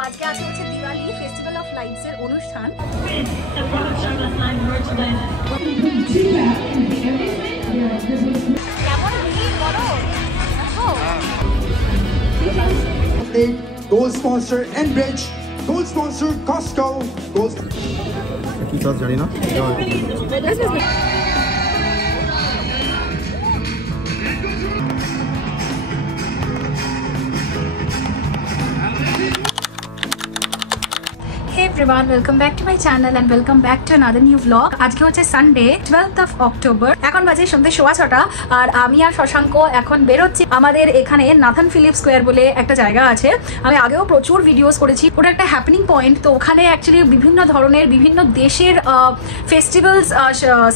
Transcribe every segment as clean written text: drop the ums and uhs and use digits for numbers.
আজকে আছে হচ্ছে দিওয়ালি ফেস্টিভ্যাল অফ লাইটস এর অনুষ্ঠান। কেমন ভিড় বড় Gold sponsor Enbridge, gold sponsor Costco, gold. কি কাজ জানি না। Hey everyone, welcome back to my channel and welcome back to another new vlog. আজকে হচ্ছে সানডে 12th of October। এখন বাজে সন্ধ্যে 6:15 আর আমি আর শশাঙ্ক এখন বেরোচ্ছি। আমাদের এখানে নাথান ফিলিপ স্কোয়ার বলে একটা জায়গা আছে, আমি আগেও প্রচুর ভিডিওস করেছি। ওটা একটা হ্যাপেনিং পয়েন্ট, তো ওখানে অ্যাকচুয়ালি বিভিন্ন ধরনের বিভিন্ন দেশের ফেস্টিভ্যালস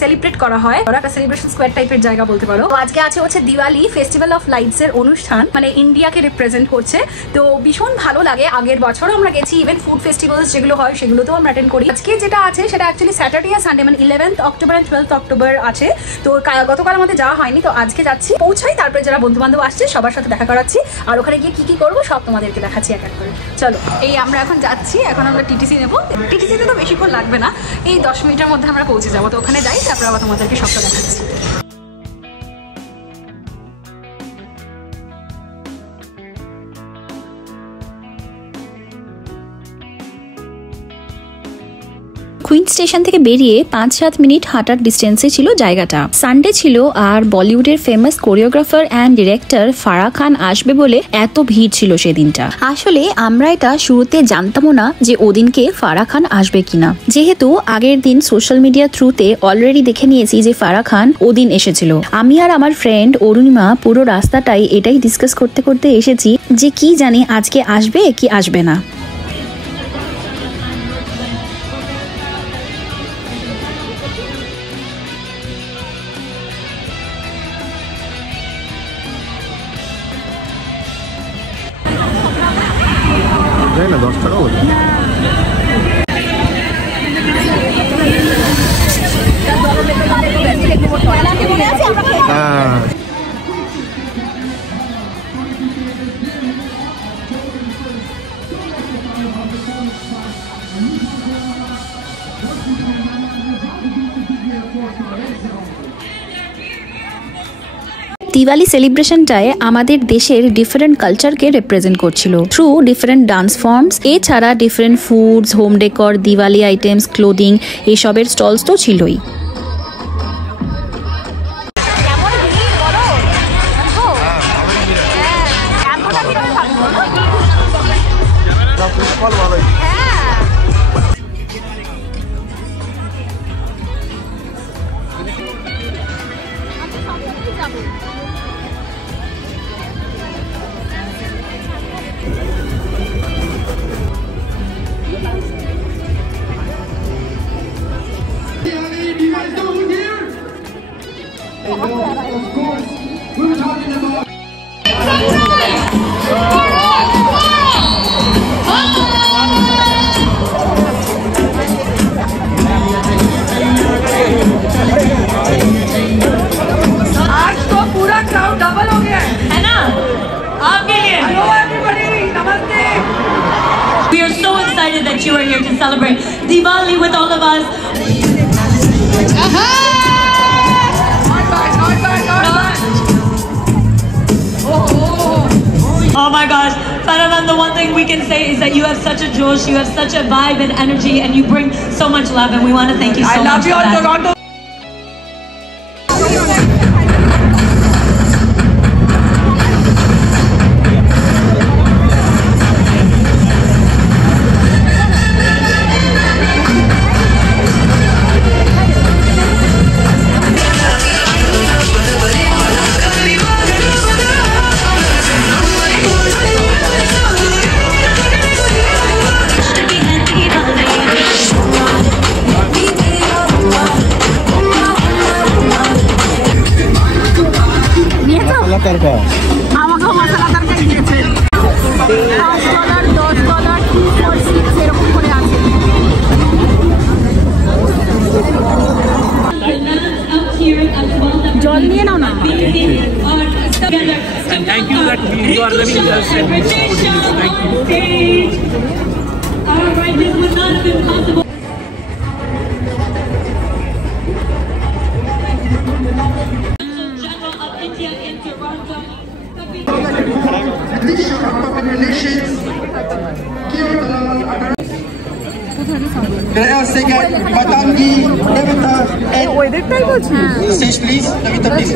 সেলিব্রেট করা হয়। ওরা একটা সেলিব্রেশন স্কোয়ার টাইপের জায়গা বলতে পারো। তো আজকে আছে হচ্ছে দিওয়ালি ফেস্টিভ্যাল অফ লাইটস এর অনুষ্ঠান, মানে ইন্ডিয়াকে রিপ্রেজেন্ট করছে। তো ভীষণ ভালো লাগে। আগের বছরও আমরা গেছি, ইভেন ফুড ফেস্টিভ্যালস যেগুলো হয় সেগুলোতেও আমরা অ্যাটেন্ড করি। আজকে যেটা আছে সেটা অ্যাকচুয়ালি স্যাটারডে আর সানডে, মানে 11th অক্টোবর আর 12th অক্টোবর আছে। তো গতকাল আমাদের যাওয়া হয়নি, তো আজকে যাচ্ছি। পৌঁছাই, তারপরে যারা বন্ধু বান্ধব আসছে সবার সাথে দেখা করাচ্ছি, আর ওখানে গিয়ে কি করবো সব তোমাদেরকে দেখাচ্ছি এক এক করে। চলো, এই আমরা এখন যাচ্ছি। এখন আমরা টিটিসি নেবো। টিটিসিতে তো বেশিক্ষণ লাগবে না, এই 10 মিনিটের মধ্যে আমরা পৌঁছে যাবো। তো ওখানে যাই, তারপরে আবার তোমাদেরকে সবটা দেখাচ্ছি। কুইন স্টেশন থেকে বেরিয়ে 5-7 মিনিট হাঁটার ডিস্টেন্সে ছিল জায়গাটা। সানডে ছিল আর বলিউডের famous choreographer and director Farah Khan আসবে বলে এত ভিড় ছিল সেদিনটা। আসলে আমরা এটা শুরুতে জানতামও না যে ওদিনকে ফারাহ খান আসবে কিনা, যেহেতু আগের দিন সোশ্যাল মিডিয়া থ্রুতে অলরেডি দেখে নিয়েছি যে ফারাহ খান ওদিন এসেছিল। আমি আর আমার ফ্রেন্ড অরুণিমা পুরো রাস্তাটাই এটাই ডিসকাস করতে করতে এসেছি যে কি জানি আজকে আসবে কি আসবে না। না 10 টাকা বলে দিওয়ালি সেলিব্রেশনটায় আমাদের দেশের ডিফারেন্ট কালচারকে রিপ্রেজেন্ট করছিল থ্রু ডিফারেন্ট ডান্স ফর্মস। এছাড়া different foods, home decor, Diwali items, clothing এসবের স্টলস তো ছিলই। Of course, we were talking about आज तो पूरा क्राउड डबल हो गया है ना आपके लिए। हेलो एवरीबॉडी, नमस्ते। We are so excited that you are here to celebrate Diwali with all of us. Oh my gosh, Farhan, the one thing we can say is that you have such a josh, you have such a vibe and energy, and you bring so much love, and we want to thank you so much. I love you all, Toronto. May I second Matangi, Navita, and stage please. Navita, please.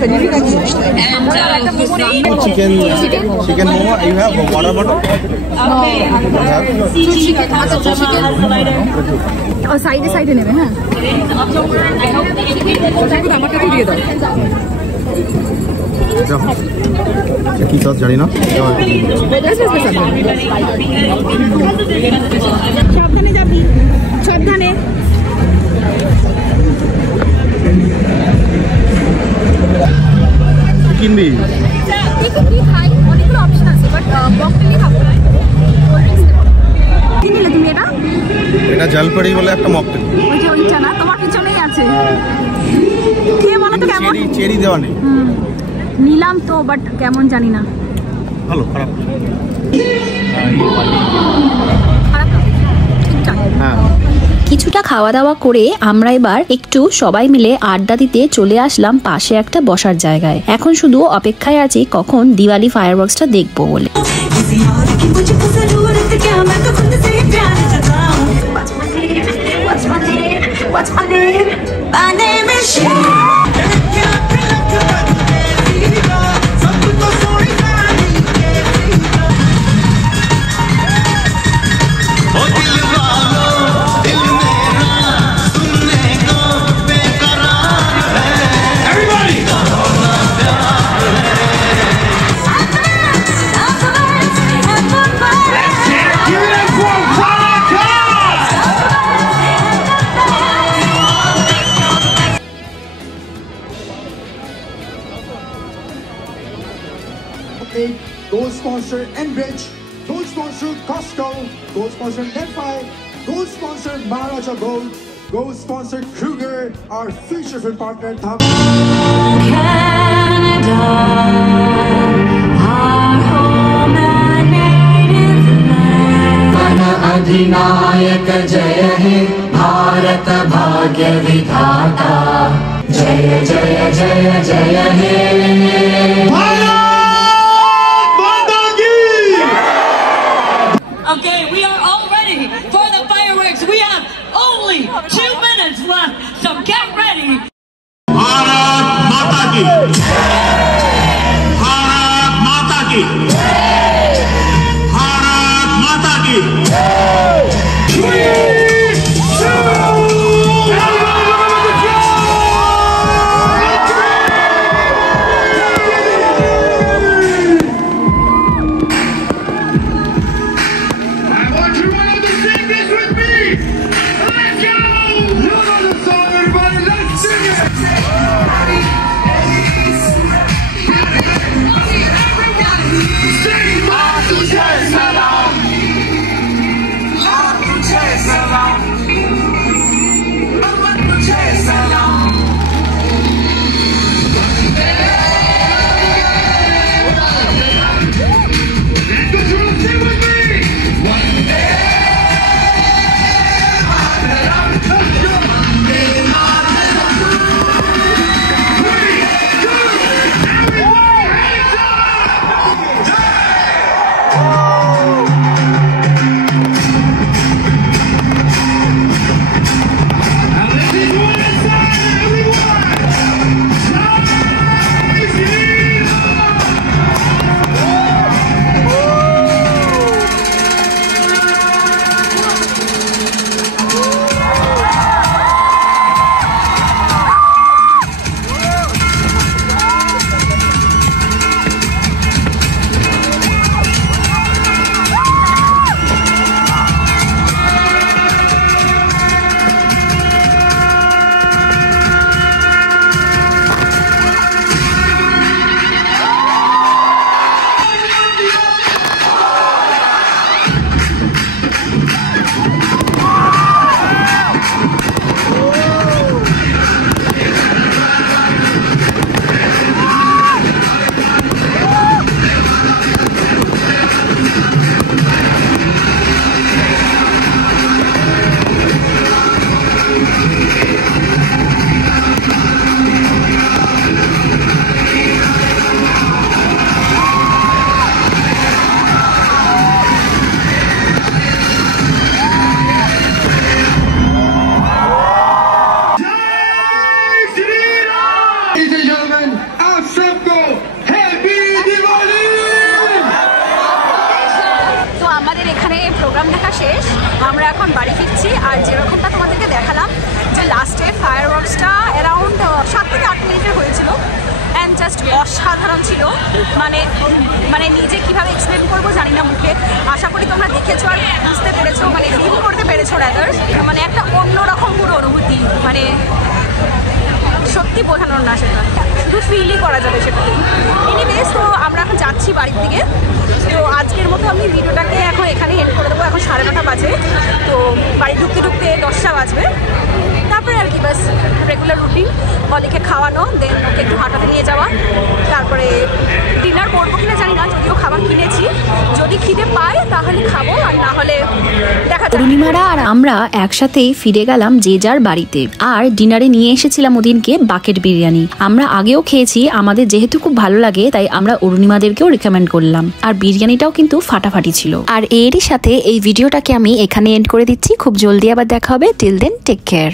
Chicken momo. You have water bottle? সাইডে নেবে হ্যাঁ কি সস জানি না সাবধানে যাবি সাবধানে কিনবি কি খাই অনেকগুলো অপশন আছে বাট বকটেলই খাবো কি নিলে তুমি এটা জলপাড়ি বলে একটা মকটেল ওই যে ওইটা না তোমার পিছনেই আছে খেয়ে বলো তো কেমন চেরি দেওয়া নেই নিলাম তো বাট কেমন জানি না ভালো খারাপ হ্যাঁ কিছুটা খাওয়া দাওয়া করে আমরা এবার একটু সবাই মিলে আড্ডা দিতে চলে আসলাম পাশে একটা বসার জায়গায়। এখন শুধু অপেক্ষায় আছি কখন দিওয়ালি ফায়ারওয়ার্কসটা দেখবো বলে। Gold sponsor Enbridge, gold sponsor Costco, gold sponsor Netfi, gold sponsor Maharaja Gold, gold sponsor Kruger, our future film partner Canada, our home and native land. Vana Adhinayak Jaya He, Bharat Bhagya Vidhata. Jaya Jaya Jaya Jaya He. Okay, we are all ready for the fireworks. We have only 2 minutes left, so get ready. Bharat Mata Ki! Bharat Mata Ki! Bharat Mata Ki! 3, 2, 1. দেখা শেষ, আমরা এখন বাড়ি ফিরছি। আর যেরকমটা তোমাদেরকে দেখালাম যে লাস্টে ফায়ার ওয়ার্কসটা অ্যারাউন্ড 7 থেকে 8 মিনিটের হয়েছিল, অ্যান্ড জাস্ট অসাধারণ ছিল। মানে নিজে কীভাবে এক্সপ্লেন করবো জানি না মুখে। আশা করি তোমরা দেখেছো আর বুঝতে পেরেছো, মানে ফিল করতে পেরেছো রাদার। মানে একটা অন্যরকম পুরো অনুভূতি, মানে সত্যি বোঝানোর না, সেটা শুধু ফিলই করা যাবে সেটাতে। এনিওয়েজ, তো আমরা এখন যাচ্ছি বাড়ির দিকে। তো আজকের মতো আমি ভিডিওটাকে এখন এখানে এন্ড করে দেবো। এখন 9:30 বাজে, তো বাড়ি ঢুকতে ঢুকতে 10টা বাজবে। তারপরে আর কি বাস রেগুলার রুটিন, অলিকে খাওয়ানো, দেন ওকে একটু হাঁটাতে নিয়ে যাওয়া, তারপরে ডিনার করবো কিনা জানি না, যদিও খাবার কিনেছি। যদি খিদে পাই তাহলে খাবো, আর না হলে দেখা যাবে। অরুণিমারা আর আমরা একসাথেই ফিরে গেলাম যে যার বাড়িতে। আর ডিনারে নিয়ে এসেছিলাম ওদিনকে বাকেট বিরিয়ানি। আমরা আগেও খেয়েছি, আমাদের যেহেতু খুব ভালো লাগে তাই আমরা অরুণিমাদেরকেও রিকমেন্ড করলাম। আর বিরিয়ানিটাও কিন্তু ফাটাফাটি ছিল। আর এরই সাথে এই ভিডিওটাকে আমি এখানে এন্ড করে দিচ্ছি। খুব জলদি আবার দেখা হবে। Till then, take care.